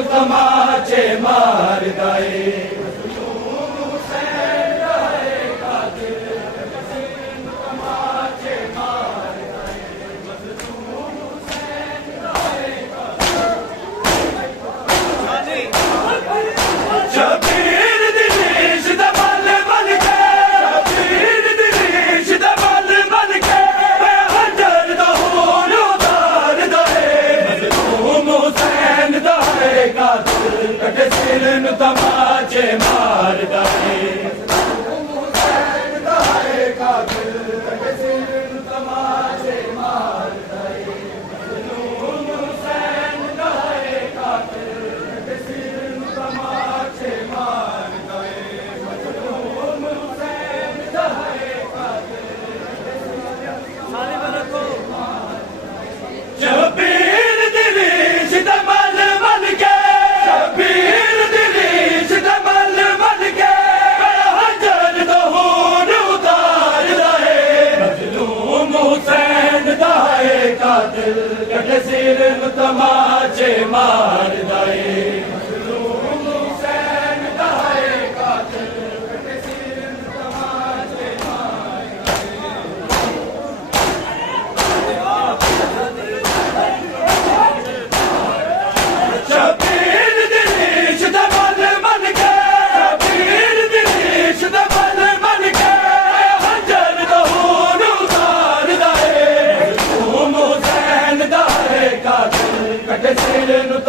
नु तमाचे मारदा है तमाचे मारदा है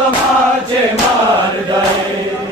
तमाचे मारदा है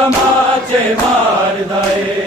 तमाचे मारदा है तमाचे मारदा है तमाचे मारदा है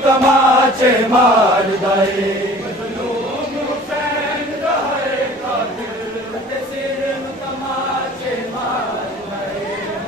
तमाचे मारदा है तमाचे मारदा है।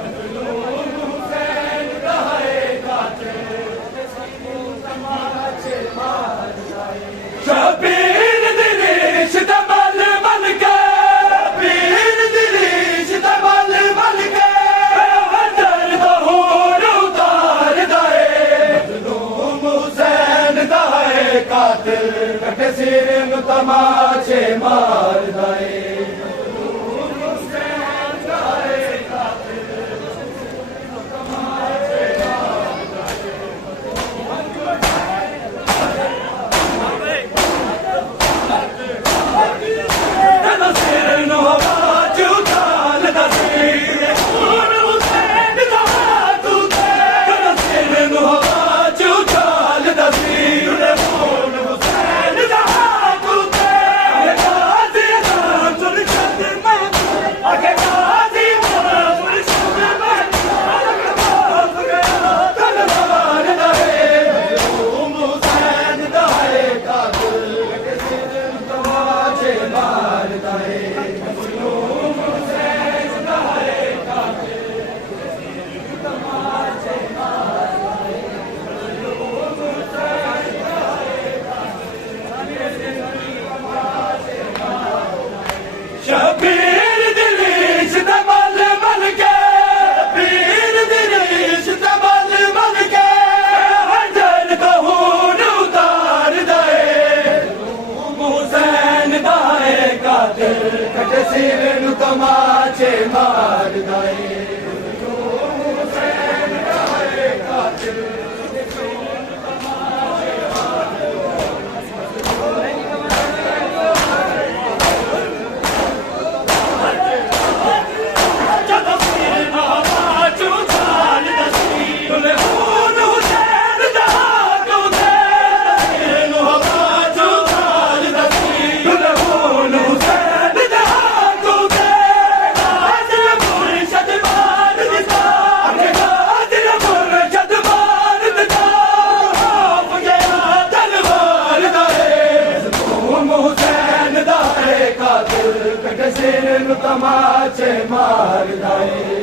तमाचे मार दाए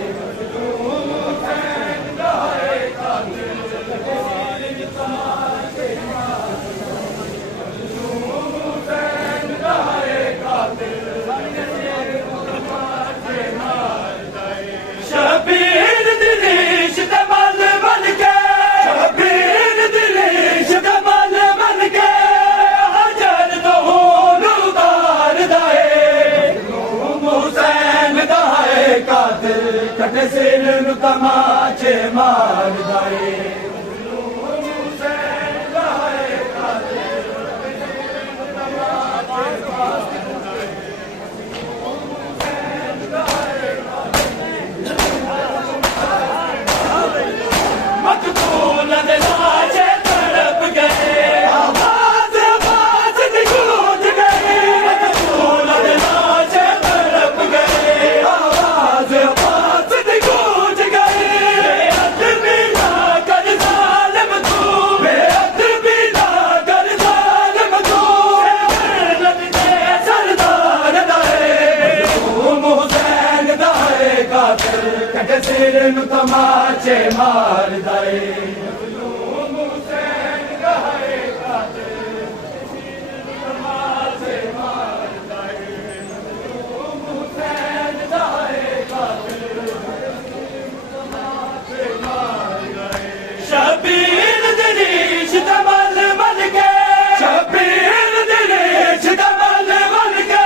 शबीर दिलीश दमल बन के शबीर दिलीश दमल बन के हजर दो उतार दाए हुसैन दाए कातिल कटे सिर नु तमाचे मार दाए सिर नु तमाचे मार दाए शबीर दिलीश दमल बन के शबीर दिलीश दमल बन के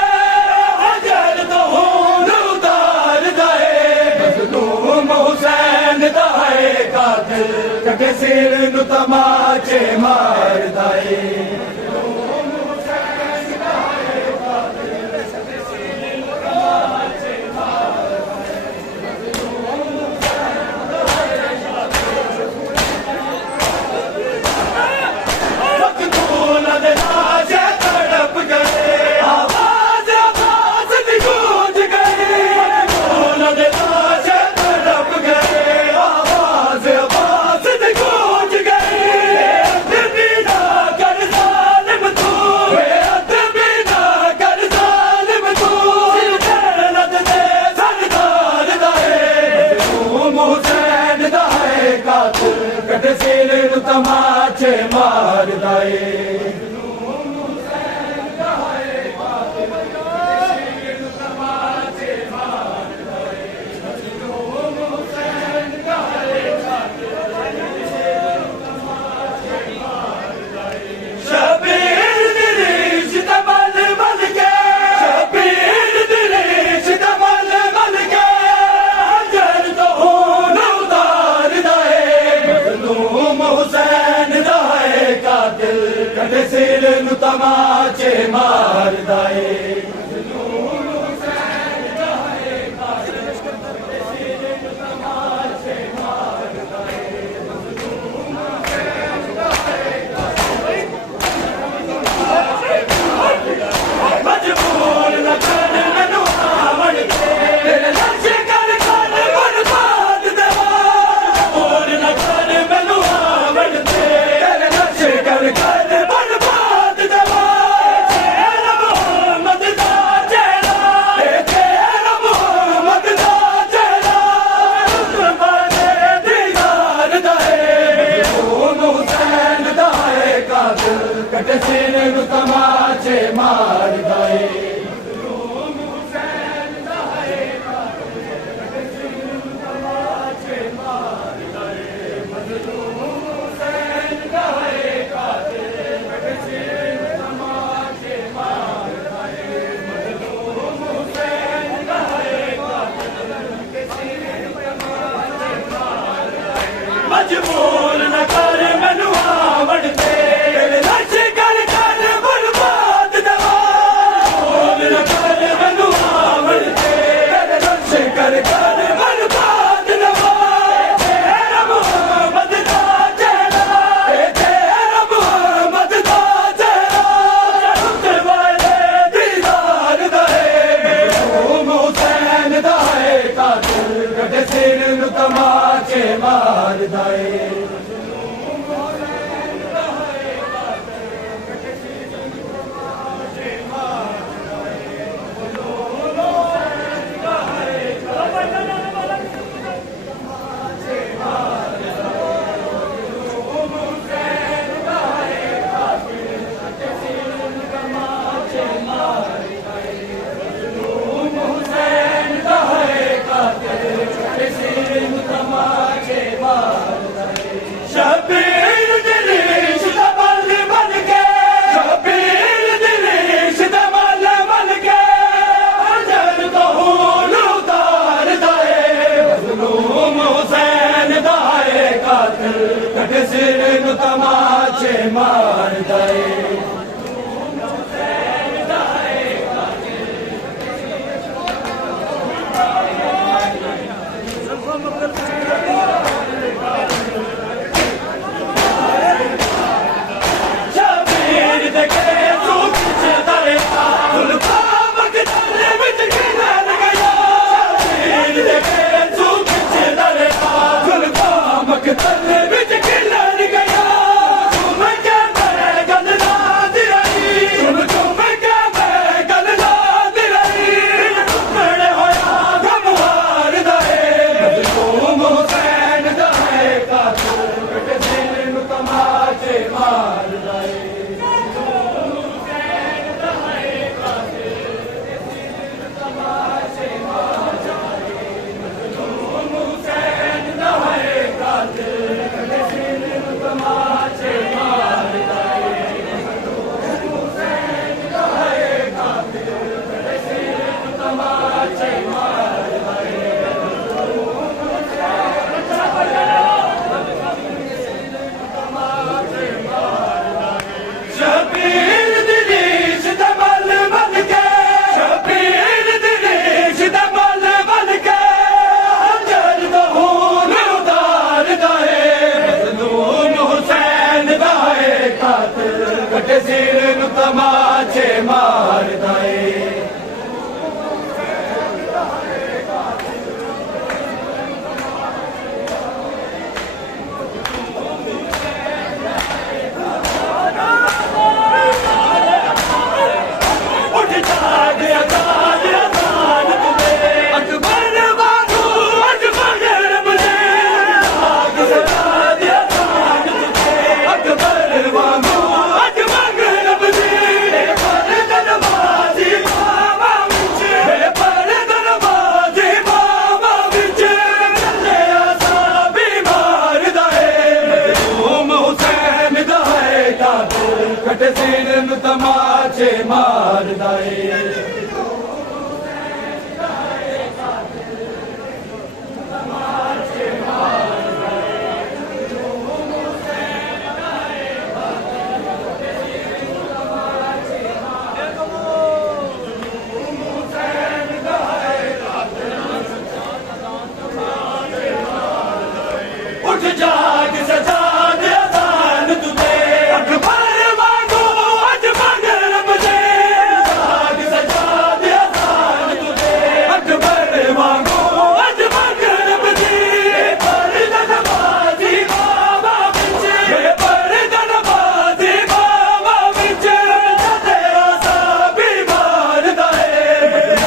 हजर दो उतार दाए हुसैन दाए कातिल कटे सिर नु तमाचे मार दाए सिर नु तमाचे मार दाए सिर नु तमाचे मार दाए मजबूर न कर मैनू आवड़ तेरे लक्ष्य कर बर्बाद देवा मजबूर न कर मैनू आवड़ तेरे लक्ष्य कर बर्बाद देवा तेरा मोहम्मद दा चेहरा तेरा मोहम्मद दा चेहरा तुम्हारे दीदार दाए हुसैन दाए कातिल कटे सिर नु तमाचे मार दाए मजबूर न कर मैनू आवड़ दे लश कर कर बर्बाद दवा मजबूर न कर मैनू आवड़ दे लश कर कर बर्बाद दवा तेरा मोहम्मद दा चेहरा तेरा मोहम्मद दा चेहरा उठे वाले दीदार दा हुसैन दा है कातिल कटे सिर नू तमाचे मारदा है शबीर दिलीश दा मल बन के शबीर दिलीश दा मल बन के अजर तो हुल उतारदा है मज़लूम हुसैन दा है कातिल कटे सिर नू तमाचे मारदा है कटे सिर नू तमाचे मारदा है कटे सिर नू तमाचे मारदा है उठ जाग सजा दे अज़ान तुझे अकबर वांगू अज मगर बजे जाग सजा दे अज़ान तुझे अकबर वांगू अज मगर बजे पर नमाज़ी बाबा विच पर नमाज़ी बाबा विच तेरा सा बीमार दा है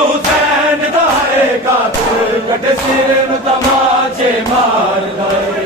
हुसैन दा है कातिल कटे सिर नू तमाचे मारदा है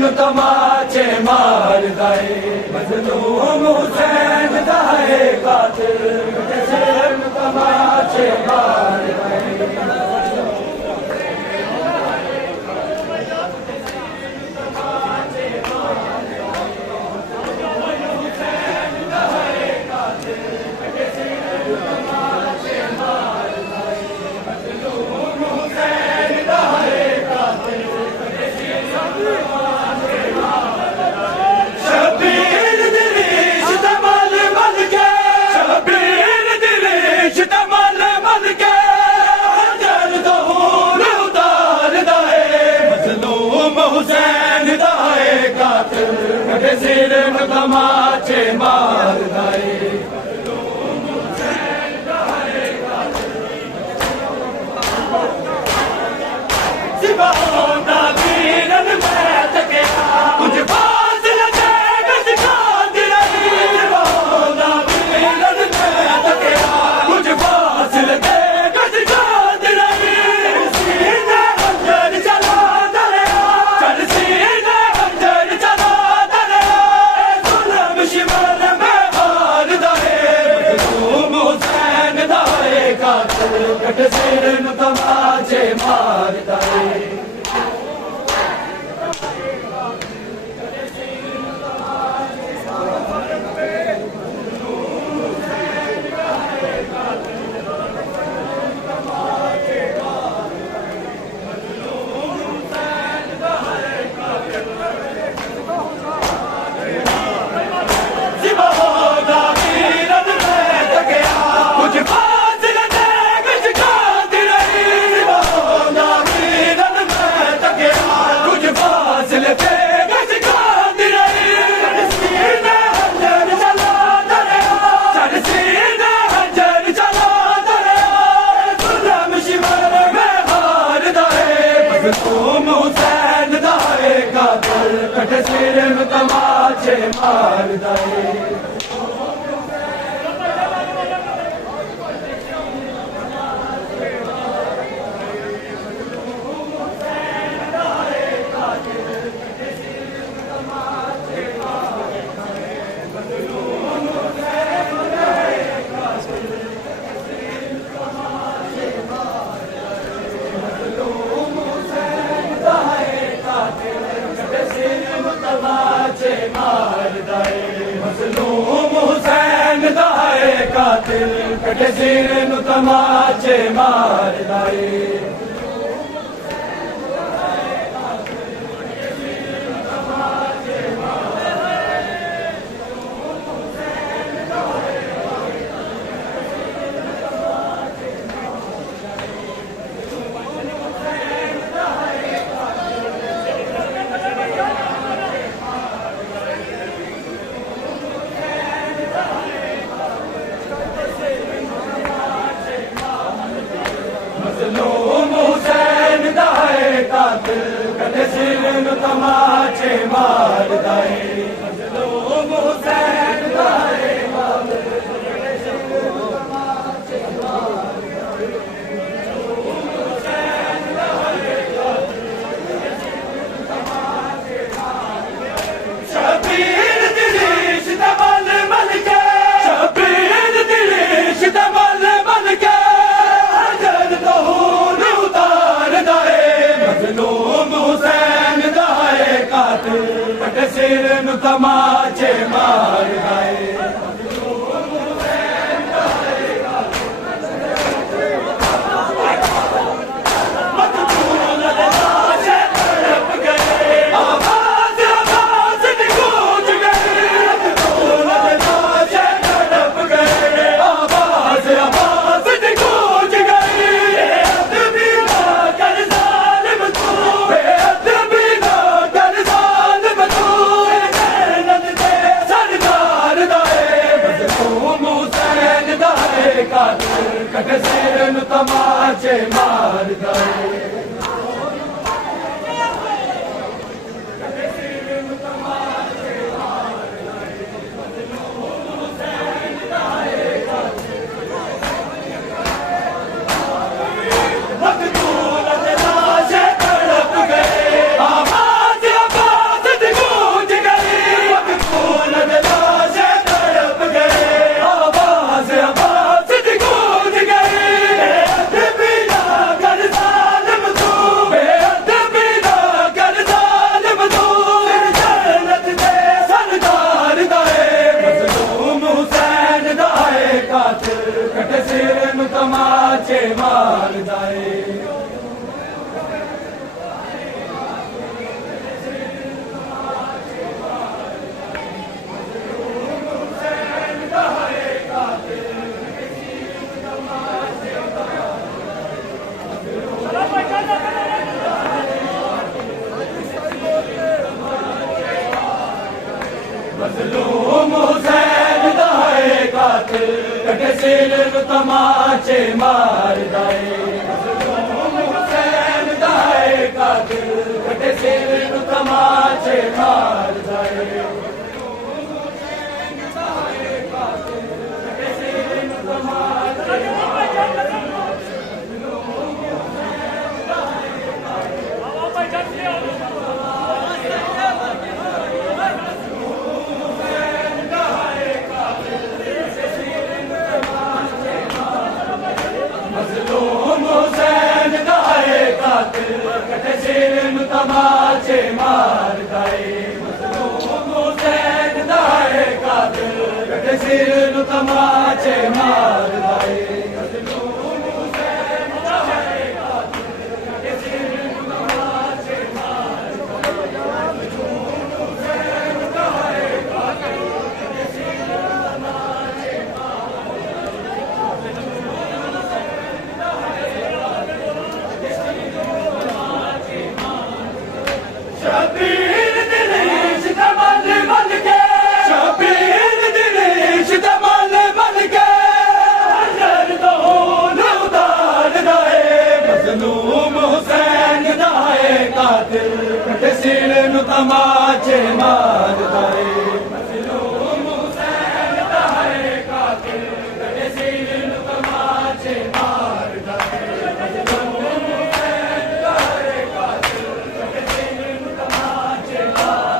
नु तमाचे मारदा है मज़लूम हुसैन दा है कातिल कटे सिर नु तमाचे मारदा है सिर नु तमाचे मारदा है सिवाना वीरन मैं तकिया कुछ फासिल दे गज खांदी रही सिवाना वीरन मैं तकिया कुछ फासिल दे गज खांदी रही सीने अंदर चला दरिया चल सीने अंदर चला शिमल में हारदा है मज़लूम हुसैन दा है कातिल कट सिर नु तमाचे मारदा है कट सिर नु तमाचे मारदा है मज़लूम हुसैन दा है कातिल कटे सिर नु तमाचे मारदा है मज़लूम हुसैन दा है कातिल कटे सिर नु तमाचे मारदा है मज़लूम हुसैन दा है कातिल कटे सिर नु तमाचे मारदा है हुसैन दा है कातिल कटे सिर नु तमाचे मारदा है शबीर दिलीश दा मल मल के शबीर दिलीश दा मल मल के मज़लूम हुसैन दा है कातिल कटे सिर नु तमाचे मारदा है कटे सिर नु तमाचे मारदा है मकतूल लाशे तड़प गए आवाज़ मज़लूम हुसैन दा है कातिल कटे सिर नु तमाचे मारदा है मज़लूम हुसैन दा है कातिल कटे सिर नु तमाचे मारदा है मज़लूम हुसैन दा है कातिल कटे सिर नु तमाचे मारदा है मज़लूम हुसैन दा है कातिल कटे सिर नु तमाचे मारदा है मज़लूम हुसैन दा है कातिल कटे सिर नु तमाचे मारदा है मज़लूम हुसैन दा है कातिल कटे सिर नु तमाचे शबीर दिनेश तमल बन के शबीर दिनेश तमल बन के हज़र तो न उतार दाए मज़लूम हुसैन दा है कातिल कटे सिर नु तमाचे मार दाए मज़लूम हुसैन दा है कातिल कटे सिर नु तमाचे मार दाए मज़लूम हुसैन दा है कातिल कटे सिर नु तमाचे मार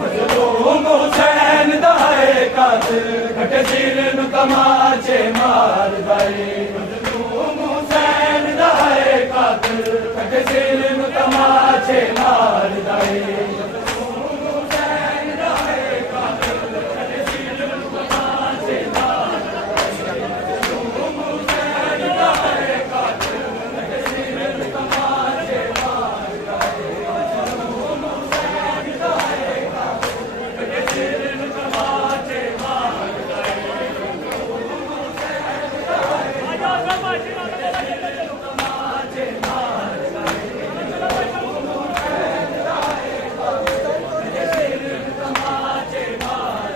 मज़लूम हुसैन दा है कातिल कटे सिर नु तमाचे मार मज़लूम हुसैन दा है कातिल कटे सिर नु तमाचे मार मज़लूम हुसैन दा है कातिल कटे सिर नु तमाचे मार मज़लूम हुसैन दा है कातिल कटे सिर नु तमाचे मार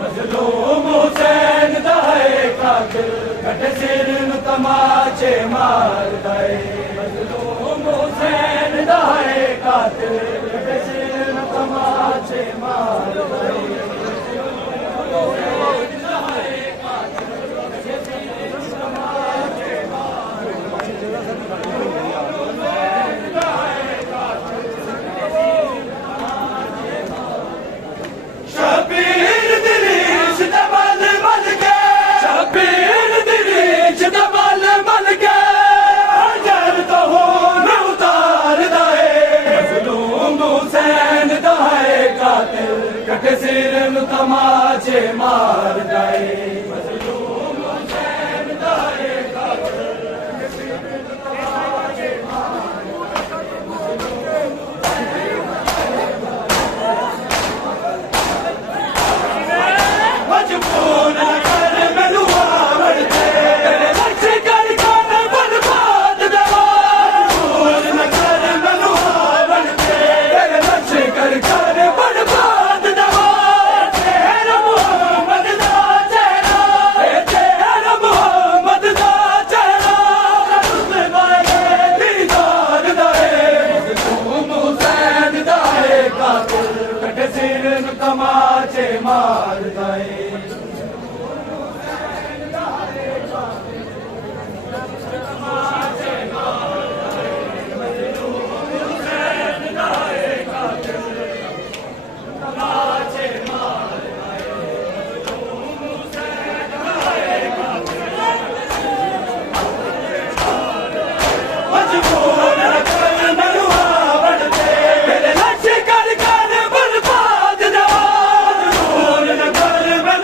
मज़लूम हुसैन दा है कातिल कटे सिर नु तमाचे मारदा है मज़लूम हुसैन दा है कातिल कटे सिर नु तमाचे मारदा है शबीर दिनेश तमल बन के शबीर दिनेश तमल बन के हज़र तो न उतार दाए मज़लूम हुसैन दा है कातिल कटे सिर नु तमाचे मार दाए मज़लूम हुसैन दा है कातिल कटे सिर नु तमाचे मजबूर न कर मैनू आवड़ते तेरे लक्ष्य कर कर बर्बाद दवा मजबूर न कर मैनू आवड़ते तेरे लक्ष्य कर कर बर्बाद दवा तेरा मोहम्मद दा चेहरा मोहम्मद दा चेहरा रुस गए दीदार दाए मज़लूम हुसैन दा है कातिल कटे सिर नु तमाचे मार दाए मजबूर न कर मैनू आवड़ते तेरे लक्ष्य कर कर बर्बाद दवा मजबूर न कर मैनू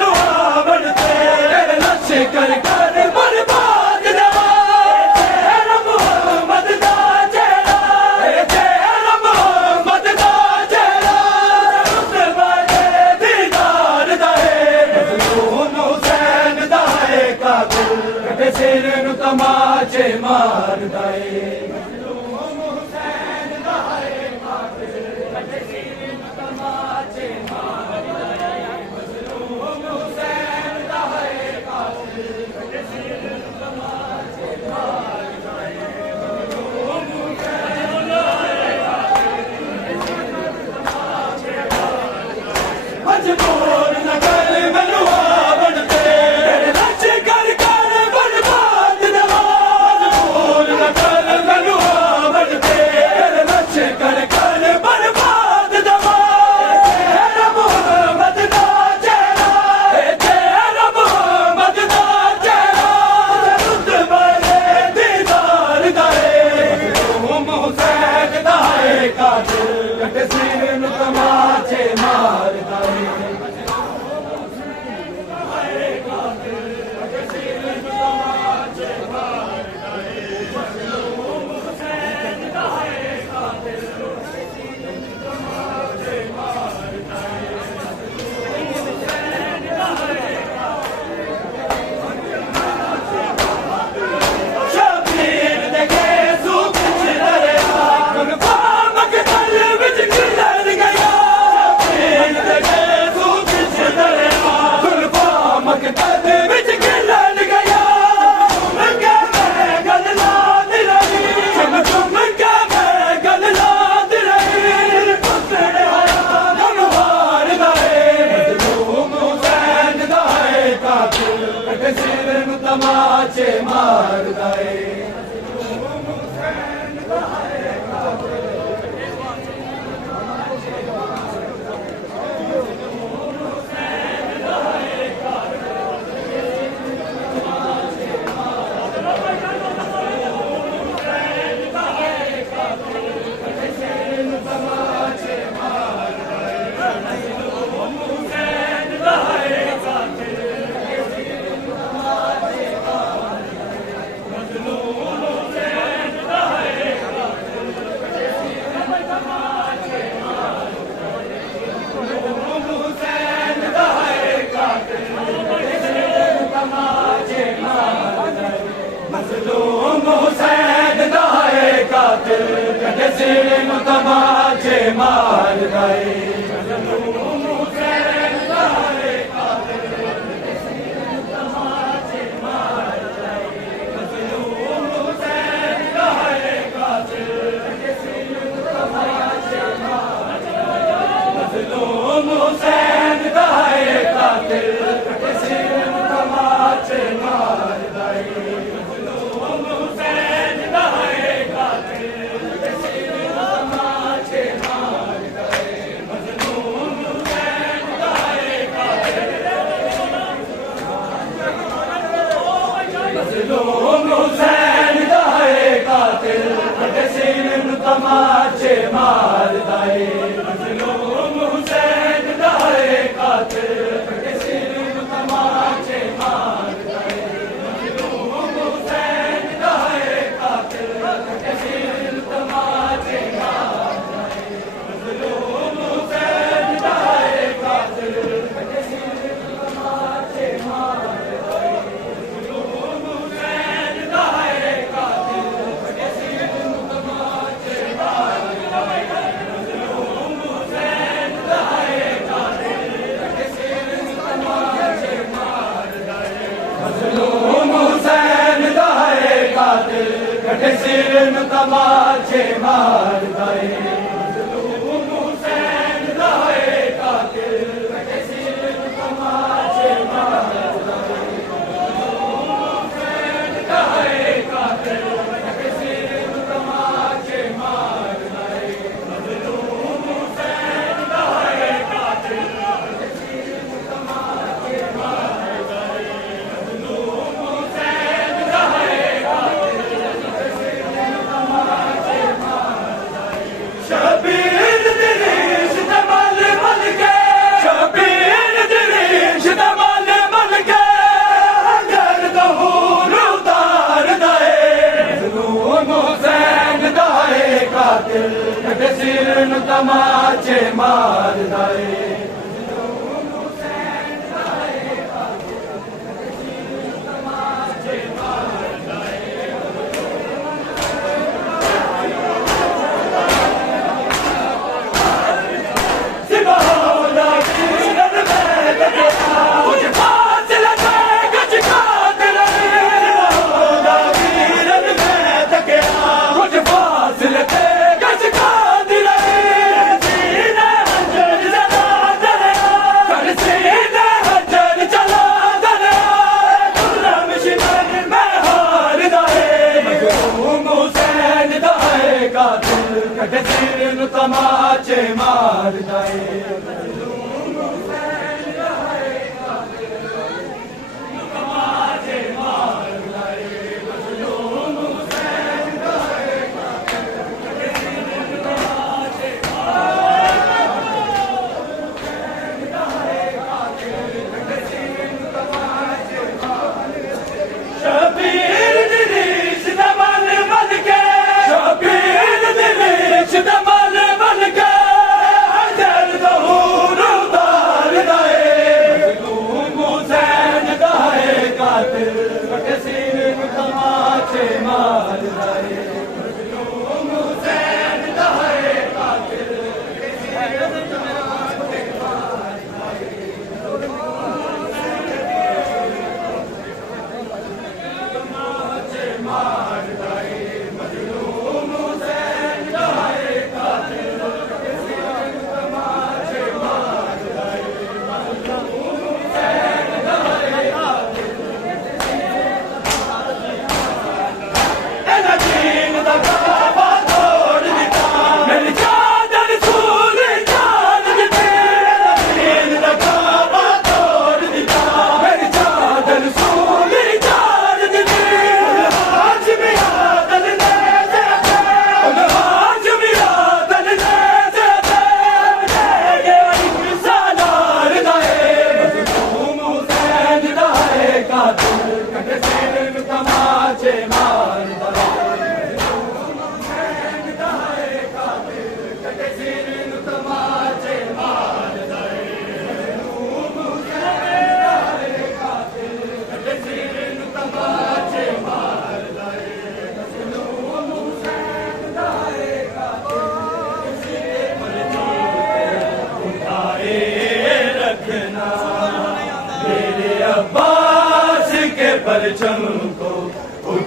सिर नु तमाचे मारदा है मजबूर न कर मैनू बनते लच कर कर बर्बाद दवा मजबूर न कर मैनू बनते लच कर कर बर्बाद दवा तेरा मोहम्मद दा चेहरा तेरा मोहम्मद दा चेहरा रुत बरे दीदार दाए हुसैन दा है कातिल कट सिर नु तमाचे मारदा है शबीर देखे सूख दरिया गुलफाम के तल विच गिर गया शबीर देखे सूख दरिया गुलफाम के तल विच गिर गया मंगे मैं गल लाद रही चुम के मैं गल लाद रही टुकड़े गनवार दाए मजलूम हुसैन दा है कातिल कट सिर नु तमाचे मारदा है मजलूम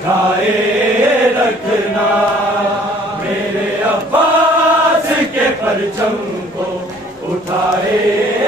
उठाए रखना, मेरे अब्बास के परचम को उठाए